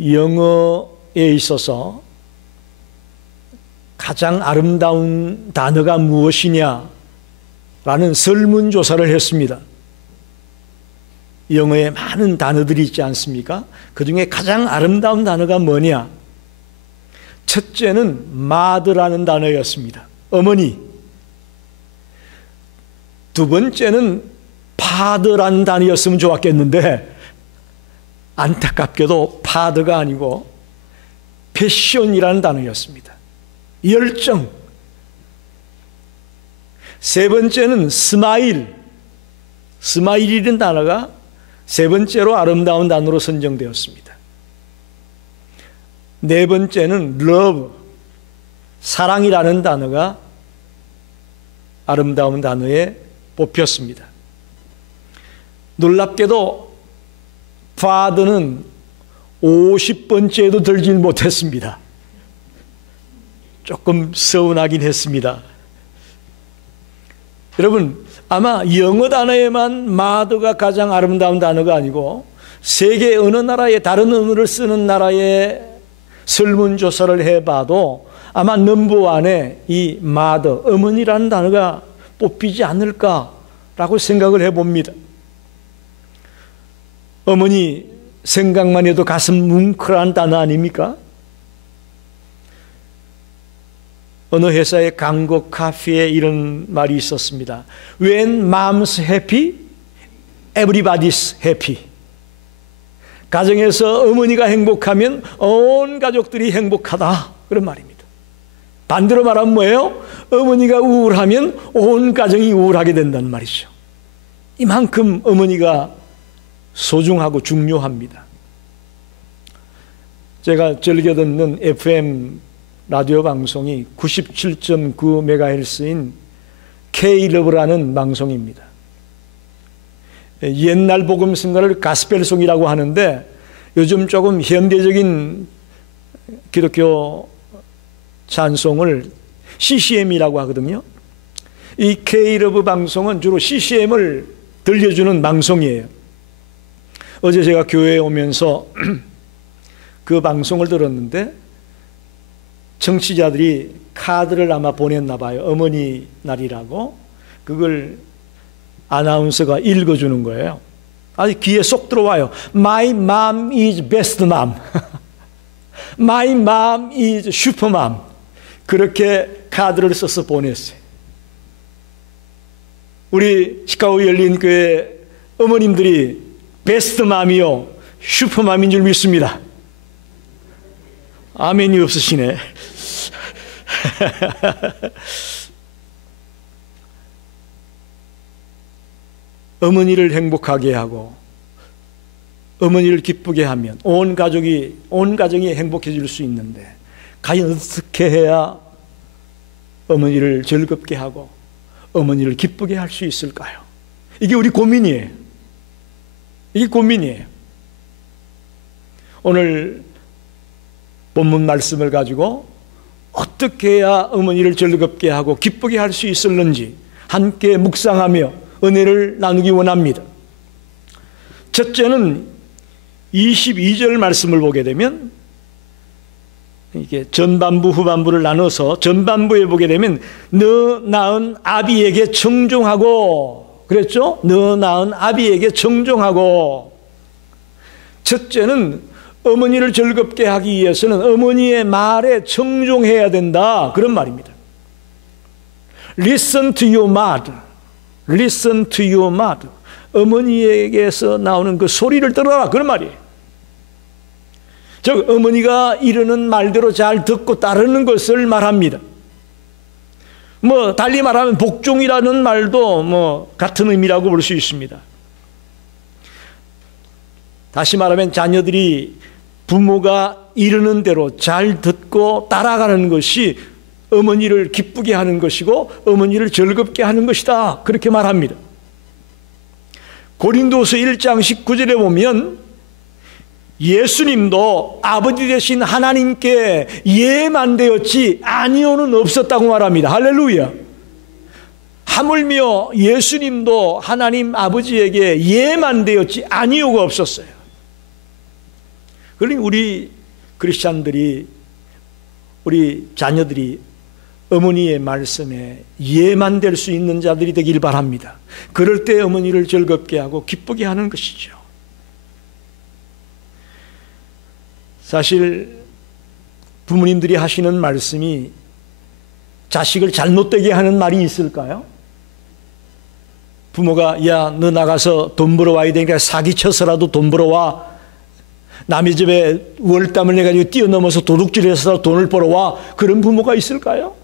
영어에 있어서 가장 아름다운 단어가 무엇이냐라는 설문조사를 했습니다. 영어에 많은 단어들이 있지 않습니까? 그 중에 가장 아름다운 단어가 뭐냐? 첫째는 mother라는 단어였습니다. 어머니. 두 번째는 father라는 단어였으면 좋았겠는데 안타깝게도 father가 아니고 passion이라는 단어였습니다. 열정. 세 번째는 smile. smile이라는 단어가 세 번째로 아름다운 단어로 선정되었습니다. 네 번째는 love, 사랑이라는 단어가 아름다운 단어에 뽑혔습니다. 놀랍게도 father는 50번째에도 들지 못했습니다. 조금 서운하긴 했습니다. 여러분, 아마 영어 단어에만 mother가 가장 아름다운 단어가 아니고 세계 어느 나라에 다른 언어를 쓰는 나라에 설문조사를 해봐도 아마 넘버원에 이 mother, 어머니라는 단어가 뽑히지 않을까라고 생각을 해봅니다. 어머니 생각만 해도 가슴 뭉클한 단어 아닙니까? 어느 회사의 광고 카페에 이런 말이 있었습니다. When mom's happy, everybody's happy. 가정에서 어머니가 행복하면 온 가족들이 행복하다. 그런 말입니다. 반대로 말하면 뭐예요? 어머니가 우울하면 온 가정이 우울하게 된다는 말이죠. 이만큼 어머니가 소중하고 중요합니다. 제가 즐겨 듣는 FM 라디오 방송이 97.9MHz인 K-LOVE라는 방송입니다. 옛날 복음성가를 가스펠송이라고 하는데 요즘 조금 현대적인 기독교 찬송을 CCM이라고 하거든요. 이 K-LOVE 방송은 주로 CCM을 들려주는 방송이에요. 어제 제가 교회에 오면서 그 방송을 들었는데 청취자들이 카드를 아마 보냈나 봐요. 어머니 날이라고. 그걸 아나운서가 읽어주는 거예요. 아주 귀에 쏙 들어와요. My mom is best mom. My mom is super mom. 그렇게 카드를 써서 보냈어요. 우리 시카고 열린교회 어머님들이 베스트 맘이요 슈퍼맘인 줄 믿습니다. 아멘이 없으시네. 어머니를 행복하게 하고 어머니를 기쁘게 하면 온 가정이 행복해질 수 있는데 과연 어떻게 해야 어머니를 즐겁게 하고 어머니를 기쁘게 할 수 있을까요? 이게 우리 고민이에요. 이게 고민이에요. 오늘 본문 말씀을 가지고 어떻게 해야 어머니를 즐겁게 하고 기쁘게 할 수 있을는지 함께 묵상하며 은혜를 나누기 원합니다. 첫째는 22절 말씀을 보게 되면 이게 전반부 후반부를 나눠서 전반부에 보게 되면 너 낳은 아비에게 청종하고 그랬죠? 너 낳은 아비에게 청종하고. 첫째는 어머니를 즐겁게 하기 위해서는 어머니의 말에 청종해야 된다. 그런 말입니다. Listen to your mother. Listen to your mother. 어머니에게서 나오는 그 소리를 들어라. 그런 말이에요. 즉 어머니가 이르는 말대로 잘 듣고 따르는 것을 말합니다. 달리 말하면 복종이라는 말도 같은 의미라고 볼 수 있습니다. 다시 말하면 자녀들이 부모가 이르는 대로 잘 듣고 따라가는 것이 어머니를 기쁘게 하는 것이고 어머니를 즐겁게 하는 것이다. 그렇게 말합니다. 고린도서 1장 19절에 보면 예수님도 아버지 되신 하나님께 예만 되었지 아니오는 없었다고 말합니다. 할렐루야. 하물며 예수님도 하나님 아버지에게 예만 되었지 아니오가 없었어요. 그러니 우리 크리스찬들이, 우리 자녀들이 어머니의 말씀에 예만 될 수 있는 자들이 되길 바랍니다. 그럴 때 어머니를 즐겁게 하고 기쁘게 하는 것이죠. 사실 부모님들이 하시는 말씀이 자식을 잘못되게 하는 말이 있을까요? 부모가 야, 너 나가서 돈 벌어와야 되니까 사기쳐서라도 돈 벌어와, 남의 집에 월담을 내가지고 뛰어넘어서 도둑질해서 돈을 벌어와, 그런 부모가 있을까요?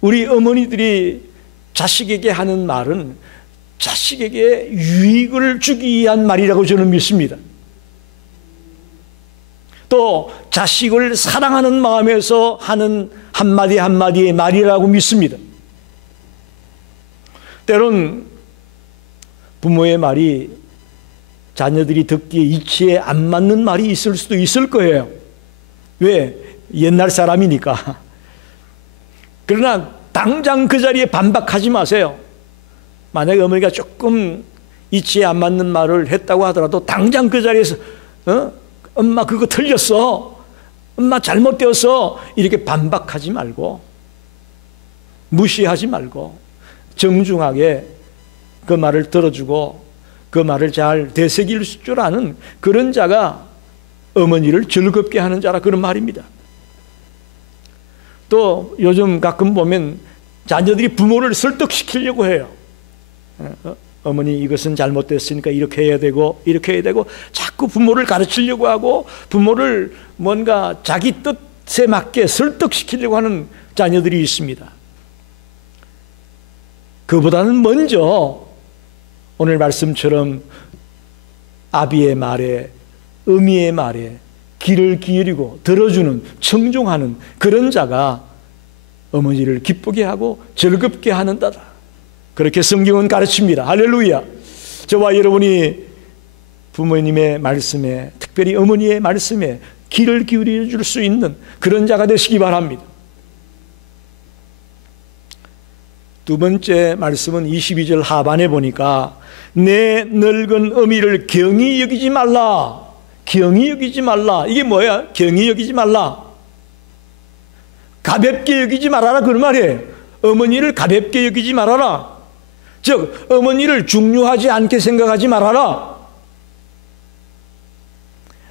우리 어머니들이 자식에게 하는 말은 자식에게 유익을 주기 위한 말이라고 저는 믿습니다. 또 자식을 사랑하는 마음에서 하는 한마디 한마디의 말이라고 믿습니다. 때론 부모의 말이 자녀들이 듣기에 이치에 안 맞는 말이 있을 수도 있을 거예요. 왜? 옛날 사람이니까. 그러나 당장 그 자리에 반박하지 마세요. 만약에 어머니가 조금 이치에 안 맞는 말을 했다고 하더라도 당장 그 자리에서 엄마 그거 틀렸어, 엄마 잘못되었어, 이렇게 반박하지 말고, 무시하지 말고 정중하게 그 말을 들어주고 그 말을 잘 되새길 줄 아는 그런 자가 어머니를 즐겁게 하는 자라, 그런 말입니다. 또 요즘 가끔 보면 자녀들이 부모를 설득시키려고 해요. 어머니 이것은 잘못됐으니까 이렇게 해야 되고 이렇게 해야 되고, 자꾸 부모를 가르치려고 하고 부모를 뭔가 자기 뜻에 맞게 설득시키려고 하는 자녀들이 있습니다. 그보다는 먼저 오늘 말씀처럼 아비의 말에, 어미의 말에 귀를 기울이고 들어주는, 청종하는 그런 자가 어머니를 기쁘게 하고 즐겁게 하는다다, 그렇게 성경은 가르칩니다. 할렐루야. 저와 여러분이 부모님의 말씀에, 특별히 어머니의 말씀에 귀를 기울여 줄 수 있는 그런 자가 되시기 바랍니다. 두 번째 말씀은 22절 하반에 보니까 내 늙은 어미를 경히 여기지 말라. 경히 여기지 말라. 이게 뭐야? 경히 여기지 말라. 가볍게 여기지 말아라, 그런 말이에요. 어머니를 가볍게 여기지 말아라. 즉 어머니를 중요하지 않게 생각하지 말아라.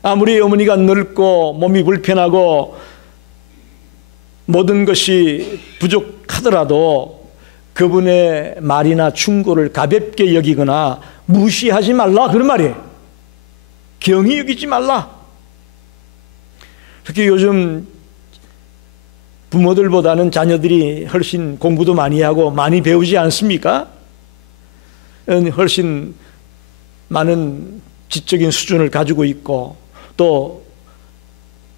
아무리 어머니가 늙고 몸이 불편하고 모든 것이 부족하더라도 그분의 말이나 충고를 가볍게 여기거나 무시하지 말라, 그런 말이에요. 경히 여기지 말라. 특히 요즘 부모들보다는 자녀들이 훨씬 공부도 많이 하고 많이 배우지 않습니까? 훨씬 많은 지적인 수준을 가지고 있고, 또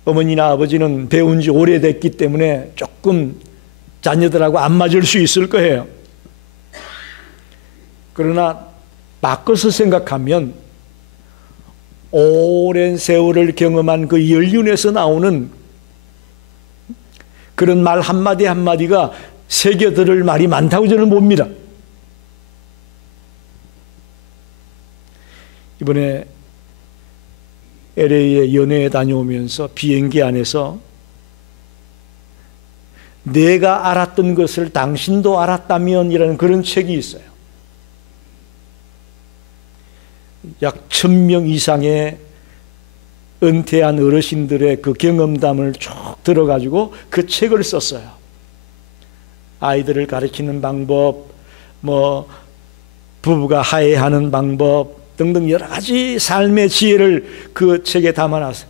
어머니나 아버지는 배운 지 오래됐기 때문에 조금 자녀들하고 안 맞을 수 있을 거예요. 그러나 바꿔서 생각하면 오랜 세월을 경험한 그 연륜에서 나오는 그런 말 한마디 한마디가 새겨들을 말이 많다고 저는 봅니다. 이번에 LA에 연애에 다녀오면서 비행기 안에서 내가 알았던 것을 당신도 알았다면 이라는 그런 책이 있어요. 약 1000명 이상의 은퇴한 어르신들의 그 경험담을 쭉 들어가지고 그 책을 썼어요. 아이들을 가르치는 방법, 부부가 화해하는 방법 등등 여러 가지 삶의 지혜를 그 책에 담아놨어요.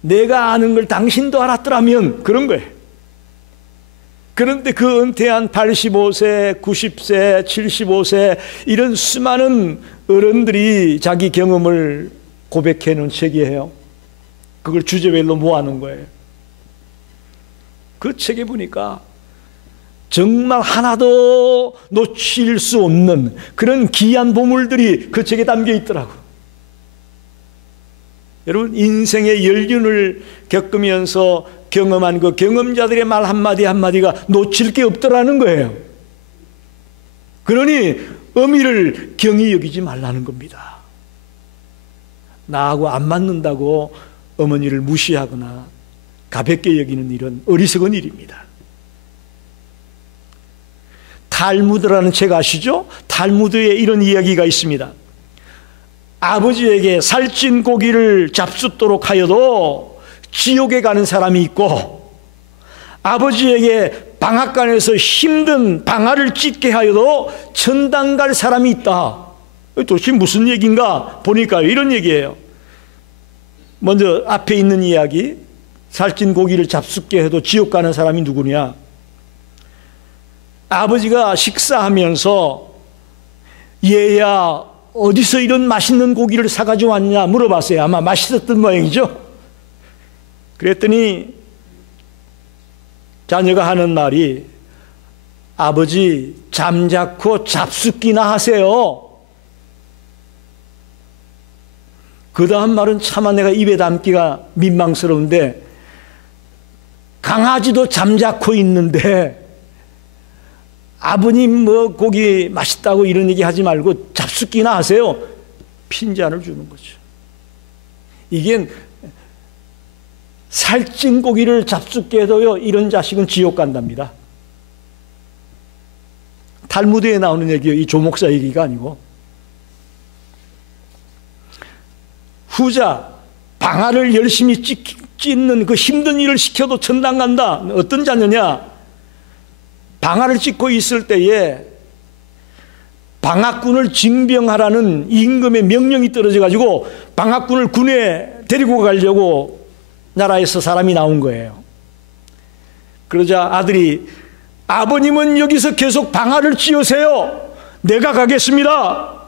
내가 아는 걸 당신도 알았더라면, 그런 거예요. 그런데 그 은퇴한 85세, 90세, 75세 이런 수많은 어른들이 자기 경험을 고백해 놓은 책이에요. 그걸 주제별로 모아놓은 거예요. 그 책에 보니까 정말 하나도 놓칠 수 없는 그런 귀한 보물들이 그 책에 담겨 있더라고요. 여러분, 인생의 연륜을 겪으면서 경험한 그 경험자들의 말 한마디 한마디가 놓칠 게 없더라는 거예요. 그러니 어미를 경히 여기지 말라는 겁니다. 나하고 안 맞는다고 어머니를 무시하거나 가볍게 여기는 일은 어리석은 일입니다. 탈무드라는 책 아시죠? 탈무드에 이런 이야기가 있습니다. 아버지에게 살찐 고기를 잡숫도록 하여도 지옥에 가는 사람이 있고, 아버지에게 방앗간에서 힘든 방아를 찢게 하여도 천당 갈 사람이 있다. 도대체 무슨 얘기인가 보니까 이런 얘기예요. 먼저 앞에 있는 이야기, 살찐 고기를 잡숫게 해도 지옥 가는 사람이 누구냐? 아버지가 식사하면서 얘야 어디서 이런 맛있는 고기를 사가지고 왔냐 물어봤어요. 아마 맛있었던 모양이죠. 그랬더니 자녀가 하는 말이, 아버지 잠자코 잡숫기나 하세요. 그 다음 말은 차마 내가 입에 담기가 민망스러운데, 강아지도 잠자코 있는데 아버님 뭐 고기 맛있다고 이런 얘기 하지 말고 잡숫기나 하세요. 핀잔을 주는 거죠. 이게 살찐 고기를 잡숫게 해도요, 이런 자식은 지옥 간답니다. 탈무드에 나오는 얘기예요. 이 조목사 얘기가 아니고. 후자, 방아를 열심히 찢는 그 힘든 일을 시켜도 천당 간다. 어떤 자녀냐? 방아를 찢고 있을 때에 방앗군을 징병하라는 임금의 명령이 떨어져가지고 방앗군을 군에 데리고 가려고 나라에서 사람이 나온 거예요. 그러자 아들이, 아버님은 여기서 계속 방아를 찧으세요. 내가 가겠습니다.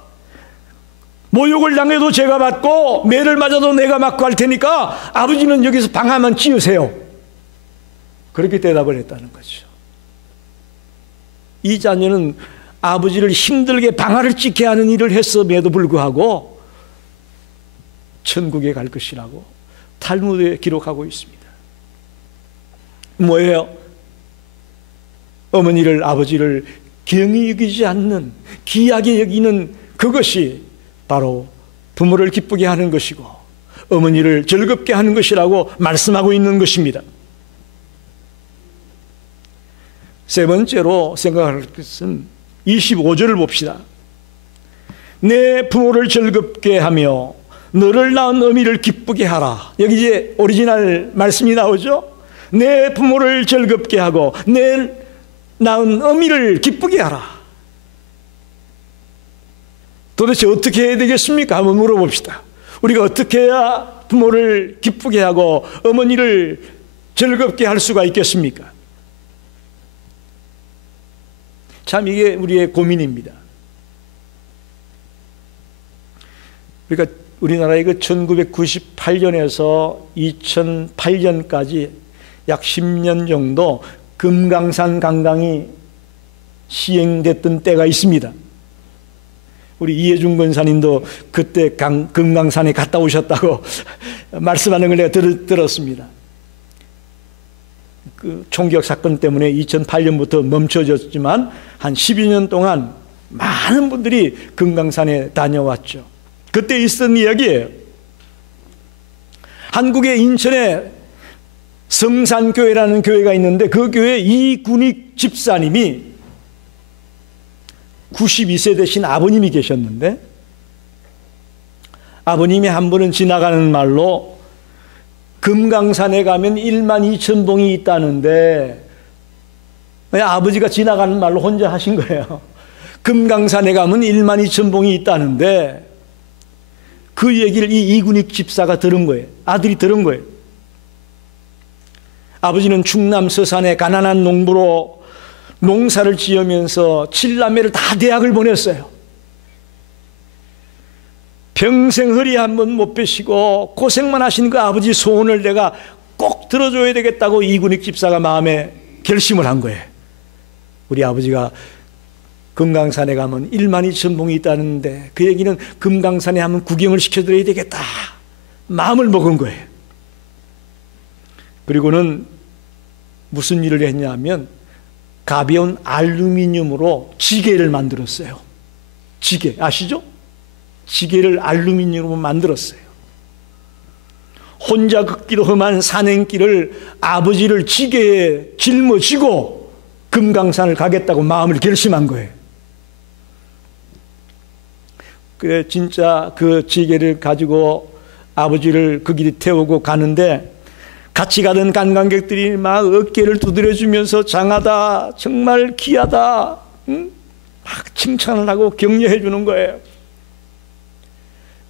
모욕을 당해도 제가 받고 매를 맞아도 내가 맞고 할 테니까 아버지는 여기서 방아만 찧으세요. 그렇게 대답을 했다는 거죠. 이 자녀는 아버지를 힘들게 방아를 찢게 하는 일을 했음에도 불구하고 천국에 갈 것이라고 탈무드에 기록하고 있습니다. 뭐예요? 어머니를, 아버지를 경히 여기지 않는, 귀하게 여기는 그것이 바로 부모를 기쁘게 하는 것이고 어머니를 즐겁게 하는 것이라고 말씀하고 있는 것입니다. 세 번째로 생각할 것은 25절을 봅시다. 내 부모를 즐겁게 하며 너를 낳은 어미를 기쁘게 하라. 여기 이제 오리지널 말씀이 나오죠. 내 부모를 즐겁게 하고 내 낳은 어미를 기쁘게 하라. 도대체 어떻게 해야 되겠습니까? 한번 물어봅시다. 우리가 어떻게 해야 부모를 기쁘게 하고 어머니를 즐겁게 할 수가 있겠습니까? 참 이게 우리의 고민입니다. 그러니까 우리나라의 그 1998년에서 2008년까지 약 10년 정도 금강산 관광이 시행됐던 때가 있습니다. 우리 이해준 권사님도 그때 금강산에 갔다 오셨다고 말씀하는 걸 내가 들었습니다. 그 총격 사건 때문에 2008년부터 멈춰졌지만 한 12년 년 동안 많은 분들이 금강산에 다녀왔죠. 그때 있었던 이야기예요. 한국의 인천에 성산교회라는 교회가 있는데 그 교회 이군익 집사님이 92세 되신 아버님이 계셨는데 아버님이 한 번은 지나가는 말로 금강산에 가면 12,000봉이 있다는데 아버지가 지나가는 말로 혼자 하신 거예요. 금강산에 가면 12,000봉이 있다는데 그 얘기를 이 이군익 집사가 들은 거예요. 아들이 들은 거예요. 아버지는 충남 서산의 가난한 농부로 농사를 지으면서 7남매를 다 대학을 보냈어요. 평생 허리 한번 못 펴시고 고생만 하신 그 아버지 소원을 내가 꼭 들어줘야 되겠다고 이군익 집사가 마음에 결심을 한 거예요. 우리 아버지가 금강산에 가면 12,000봉이 있다는데 그 얘기는 금강산에 한번 구경을 시켜드려야 되겠다 마음을 먹은 거예요. 그리고는 무슨 일을 했냐 하면 가벼운 알루미늄으로 지게를 만들었어요. 지게 아시죠? 지게를 알루미늄으로 만들었어요. 혼자 걷기도 험한 산행길을 아버지를 지게에 짊어지고 금강산을 가겠다고 마음을 결심한 거예요. 그래 진짜 그 지게를 가지고 아버지를 그 길에 태우고 가는데 같이 가던 관광객들이 막 어깨를 두드려주면서 장하다, 정말 귀하다, 응? 막 칭찬을 하고 격려해 주는 거예요.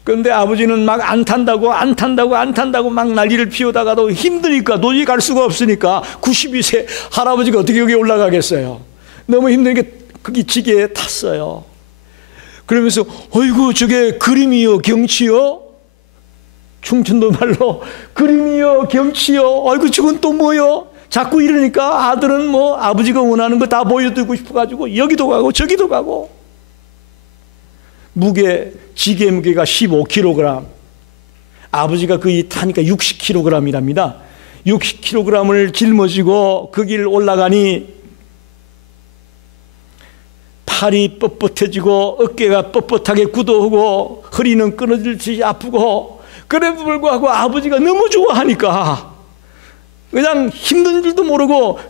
그런데 아버지는 막 안 탄다고 막 난리를 피우다가도 힘드니까 도저히 갈 수가 없으니까 92세 할아버지가 어떻게 여기 올라가겠어요. 너무 힘드니까 거기 지게에 탔어요. 그러면서 어이구 저게 그림이요 경치요? 충청도 말로 그림이요 경치요? 아이고 저건 또 뭐요? 자꾸 이러니까 아들은 뭐 아버지가 원하는 거 다 보여드리고 싶어가지고 여기도 가고 저기도 가고. 지게 무게가 15kg, 아버지가 거의 타니까 60kg이랍니다. 60kg을 짊어지고 그 길 올라가니 팔이 뻣뻣해지고 어깨가 뻣뻣하게 굳어오고 허리는 끊어질듯이 아프고, 그래도 불구하고 아버지가 너무 좋아하니까 그냥 힘든 줄도 모르고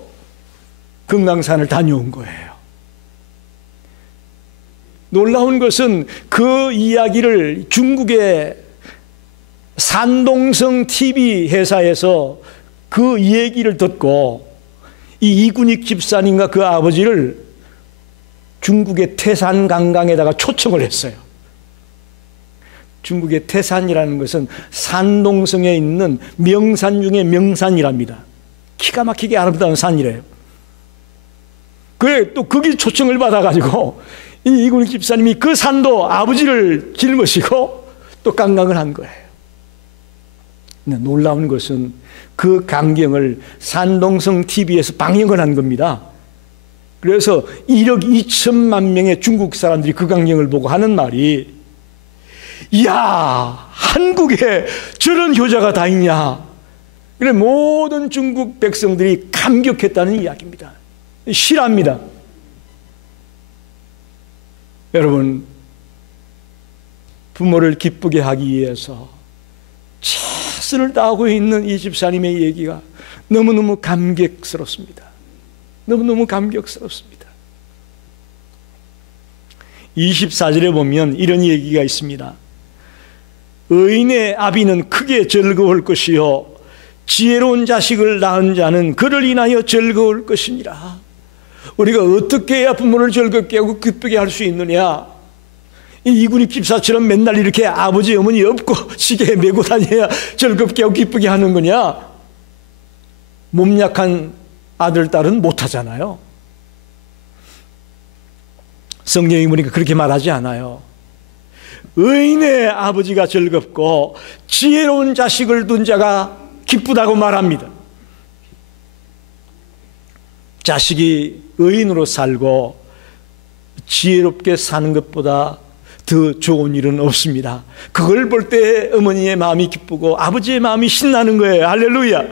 금강산을 다녀온 거예요. 놀라운 것은 그 이야기를 중국의 산동성 TV 회사에서 그 얘기를 듣고 이 이군익 집사님과 그 아버지를 중국의 태산 관광에다가 초청을 했어요. 중국의 태산이라는 것은 산동성에 있는 명산 중에 명산이랍니다. 기가 막히게 아름다운 산이래요. 그래 또 거기 초청을 받아가지고 이 이군익 집사님이 그 산도 아버지를 짊어지고 또 관광을 한 거예요. 놀라운 것은 그 광경을 산동성 TV에서 방영을 한 겁니다. 그래서 1억 2천만 명의 중국 사람들이 그 광경을 보고 하는 말이, 이야 한국에 저런 효자가 다 있냐. 그래 모든 중국 백성들이 감격했다는 이야기입니다. 실화입니다. 여러분, 부모를 기쁘게 하기 위해서 최선을 다하고 있는 이 집사님의 얘기가 너무너무 감격스럽습니다. 너무너무 감격스럽습니다. 24절에 보면 이런 얘기가 있습니다. 의인의 아비는 크게 즐거울 것이요 지혜로운 자식을 낳은 자는 그를 인하여 즐거울 것이니라. 우리가 어떻게 해야 부모를 즐겁게 하고 기쁘게 할 수 있느냐? 이군익 집사처럼 맨날 이렇게 아버지 어머니 없고 시계에 메고 다녀야 즐겁게 하고 기쁘게 하는 거냐? 몸 약한 아들 딸은 못하잖아요. 성경에 보니까 그렇게 말하지 않아요. 의인의 아버지가 즐겁고 지혜로운 자식을 둔 자가 기쁘다고 말합니다. 자식이 의인으로 살고 지혜롭게 사는 것보다 더 좋은 일은 없습니다. 그걸 볼 때 어머니의 마음이 기쁘고 아버지의 마음이 신나는 거예요. 할렐루야.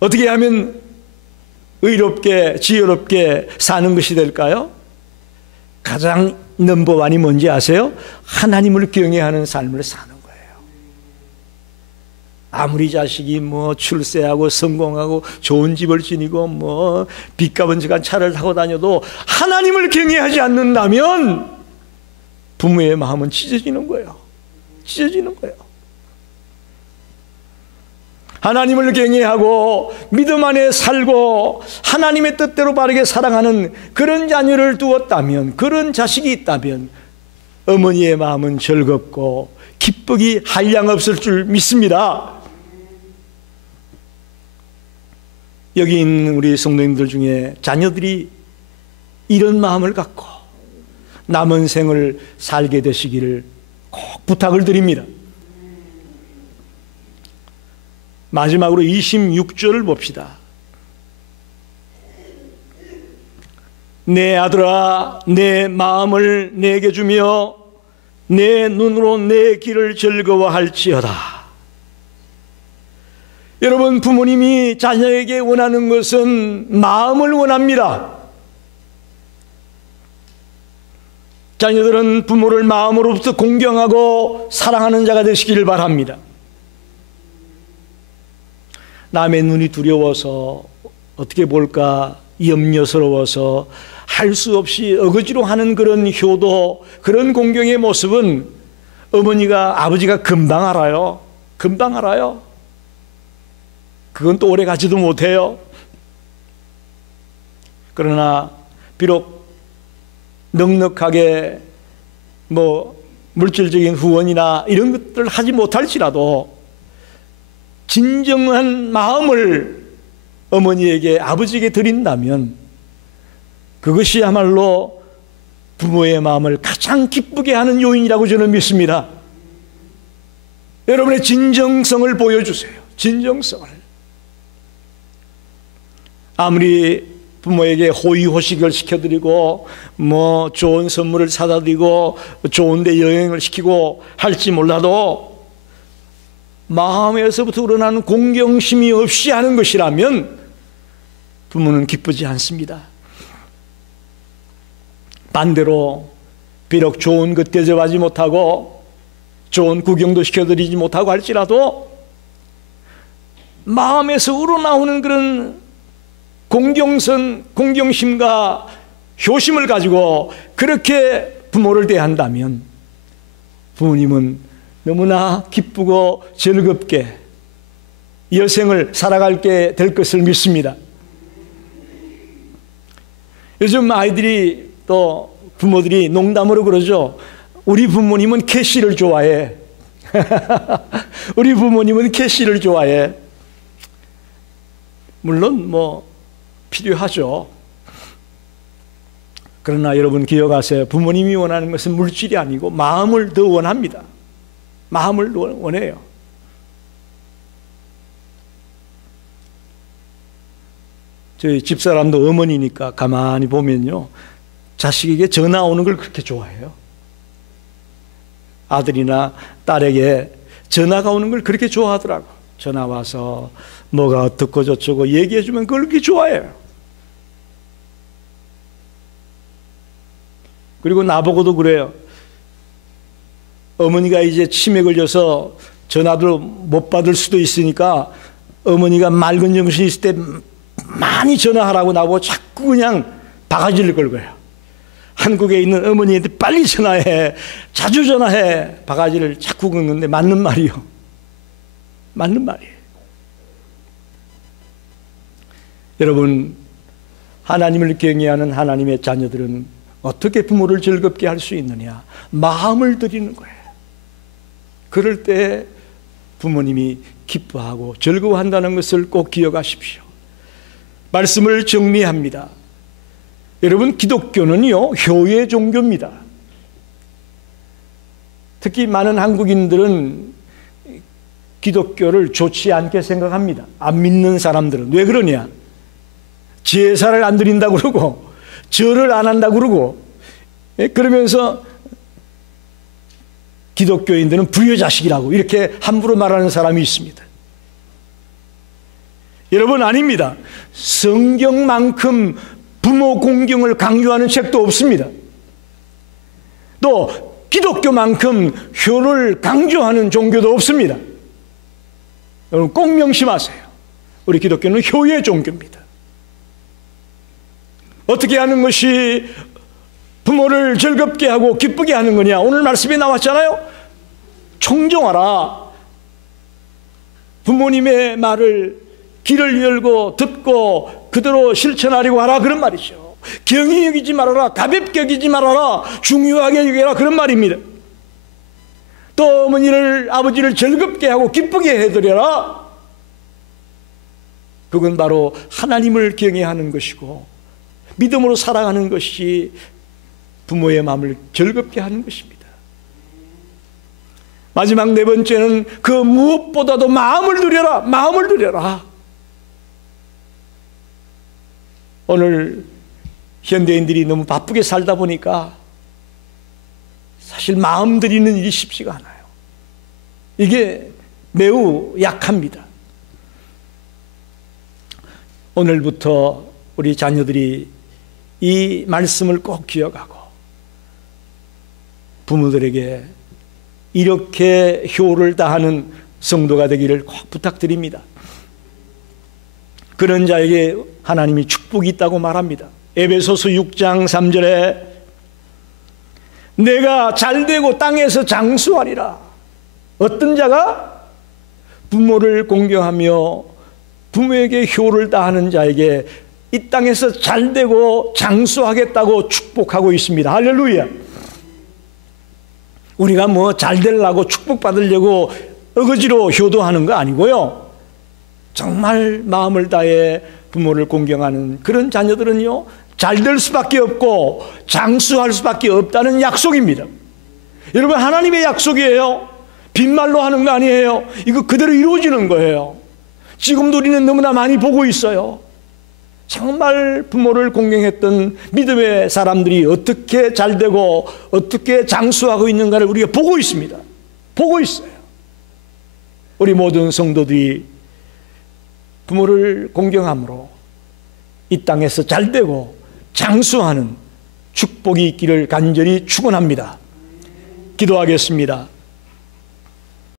어떻게 하면 의롭게 지혜롭게 사는 것이 될까요? 가장 넘버원이 뭔지 아세요? 하나님을 경외하는 삶을 사는 거예요. 아무리 자식이 뭐 출세하고 성공하고 좋은 집을 지니고 뭐 빚값은 차를 타고 다녀도 하나님을 경외하지 않는다면 부모의 마음은 찢어지는 거예요. 찢어지는 거예요. 하나님을 경외하고 믿음 안에 살고 하나님의 뜻대로 바르게 사랑하는 그런 자녀를 두었다면, 그런 자식이 있다면 어머니의 마음은 즐겁고 기쁘기 한량없을 줄 믿습니다. 여기 있는 우리 성도님들 중에 자녀들이 이런 마음을 갖고 남은 생을 살게 되시기를 꼭 부탁을 드립니다. 마지막으로 26절을 봅시다. 내 아들아 내 마음을 내게 주며 내 눈으로 내 길을 즐거워할지어다. 여러분, 부모님이 자녀에게 원하는 것은 마음을 원합니다. 자녀들은 부모를 마음으로부터 공경하고 사랑하는 자가 되시기를 바랍니다. 남의 눈이 두려워서 어떻게 볼까 염려스러워서 할 수 없이 어거지로 하는 그런 효도, 그런 공경의 모습은 어머니가, 아버지가 금방 알아요. 금방 알아요. 그건 또 오래 가지도 못해요. 그러나 비록 넉넉하게 물질적인 후원이나 이런 것들을 하지 못할지라도 진정한 마음을 어머니에게, 아버지에게 드린다면 그것이야말로 부모의 마음을 가장 기쁘게 하는 요인이라고 저는 믿습니다. 여러분의 진정성을 보여주세요. 진정성을. 아무리 부모에게 호의호식을 시켜드리고 좋은 선물을 사다 드리고 좋은 데 여행을 시키고 할지 몰라도 마음에서부터 우러나는 공경심이 없이 하는 것이라면 부모는 기쁘지 않습니다. 반대로 비록 좋은 것 대접하지 못하고 좋은 구경도 시켜드리지 못하고 할지라도 마음에서 우러나오는 그런 공경심과 효심을 가지고 그렇게 부모를 대한다면 부모님은 너무나 기쁘고 즐겁게 여생을 살아가게 될 것을 믿습니다. 요즘 아이들이 또 부모들이 농담으로 그러죠. 우리 부모님은 캐시를 좋아해. 우리 부모님은 캐시를 좋아해. 물론 필요하죠. 그러나 여러분 기억하세요. 부모님이 원하는 것은 물질이 아니고 마음을 더 원합니다. 마음을 원해요. 저희 집사람도 어머니니까 가만히 보면요, 자식에게 전화 오는 걸 그렇게 좋아해요. 아들이나 딸에게 전화가 오는 걸 그렇게 좋아하더라고. 전화 와서 뭐가 어떻고 저쩌고 얘기해주면 그걸 그렇게 좋아해요. 그리고 나보고도 그래요. 어머니가 이제 치매 걸려서 전화도 못 받을 수도 있으니까 어머니가 맑은 정신이 있을 때 많이 전화하라고 나보고 자꾸 그냥 바가지를 걸고요. 한국에 있는 어머니한테 빨리 전화해, 자주 전화해, 바가지를 자꾸 긁는데 맞는 말이요. 맞는 말이에요. 여러분, 하나님을 경외하는 하나님의 자녀들은 어떻게 부모를 즐겁게 할 수 있느냐? 마음을 드리는 거예요. 그럴 때 부모님이 기뻐하고 즐거워한다는 것을 꼭 기억하십시오. 말씀을 정리합니다. 여러분, 기독교는요, 효의 종교입니다. 특히 많은 한국인들은 기독교를 좋지 않게 생각합니다. 안 믿는 사람들은. 왜 그러냐? 제사를 안 드린다고 그러고 절을 안 한다고 그러고 그러면서 기독교인들은 불효자식이라고 이렇게 함부로 말하는 사람이 있습니다. 여러분, 아닙니다. 성경만큼 부모 공경을 강조하는 책도 없습니다. 또 기독교만큼 효를 강조하는 종교도 없습니다. 여러분 꼭 명심하세요. 우리 기독교는 효의 종교입니다. 어떻게 하는 것이 부모를 즐겁게 하고 기쁘게 하는 거냐? 오늘 말씀에 나왔잖아요. 청정하라. 부모님의 말을 귀를 열고 듣고 그대로 실천하려고 하라, 그런 말이죠. 경히 여기지 말아라, 가볍게 여기지 말아라, 중요하게 여기라, 그런 말입니다. 또 어머니를, 아버지를 즐겁게 하고 기쁘게 해드려라. 그건 바로 하나님을 경외하는 것이고 믿음으로 살아가는 것이 부모의 마음을 즐겁게 하는 것입니다. 마지막 네 번째는 그 무엇보다도 마음을 드려라. 마음을 드려라. 오늘 현대인들이 너무 바쁘게 살다 보니까 사실 마음 드리는 일이 쉽지가 않아요. 이게 매우 약합니다. 오늘부터 우리 자녀들이 이 말씀을 꼭 기억하고 부모들에게 이렇게 효를 다하는 성도가 되기를 꼭 부탁드립니다. 그런 자에게 하나님이 축복이 있다고 말합니다. 에베소서 6장 3절에 내가 잘되고 땅에서 장수하리라. 어떤 자가? 부모를 공경하며 부모에게 효를 다하는 자에게 이 땅에서 잘되고 장수하겠다고 축복하고 있습니다. 할렐루야. 우리가 뭐 잘되려고 축복받으려고 어거지로 효도하는 거 아니고요. 정말 마음을 다해 부모를 공경하는 그런 자녀들은요, 잘될 수밖에 없고 장수할 수밖에 없다는 약속입니다. 여러분, 하나님의 약속이에요. 빈말로 하는 거 아니에요. 이거 그대로 이루어지는 거예요. 지금도 우리는 너무나 많이 보고 있어요. 정말 부모를 공경했던 믿음의 사람들이 어떻게 잘되고 어떻게 장수하고 있는가를 우리가 보고 있습니다. 보고 있어요. 우리 모든 성도들이 부모를 공경함으로 이 땅에서 잘되고 장수하는 축복이 있기를 간절히 축원합니다. 기도하겠습니다.